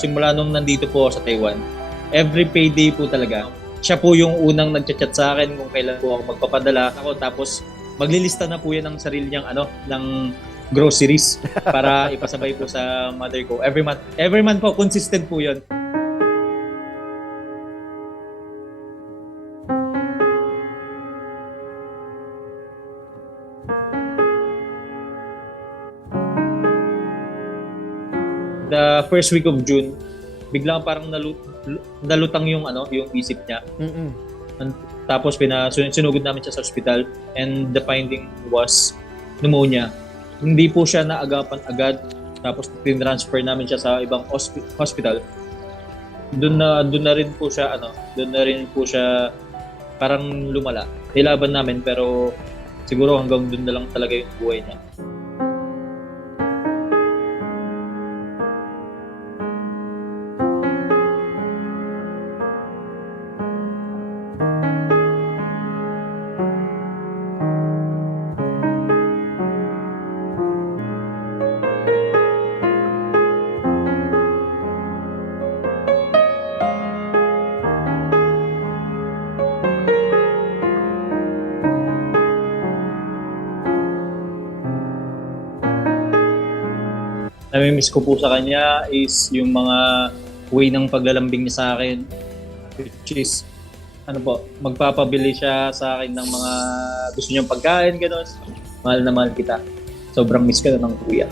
simula nung nandito po ako sa Taiwan, every payday po talaga, siya po yung unang nagchat-chat sa akin kung kailan po ako magpapadala ako, tapos maglilista na po yan ng sarili niyang ng groceries para ipasabay po sa mother ko every month. Every month po, consistent po yun. The first week of June, biglang parang nalutang yung isip niya. Tapos sinugod namin siya sa hospital, and the finding was pneumonia. Hindi po siya naagapan agad, tapos tinransfer namin siya sa ibang hospital. Doon na rin po siya parang lumala. Nilaban namin, pero siguro hanggang doon na lang talaga yung buhay niya. Namimiss ko po sa kanya is yung mga way ng paglalambing niya sa akin, which is magpapabili siya sa akin ng mga gusto niyang pagkain, gano'n. Mahal na mahal kita. Sobrang miss ka na ng kuya.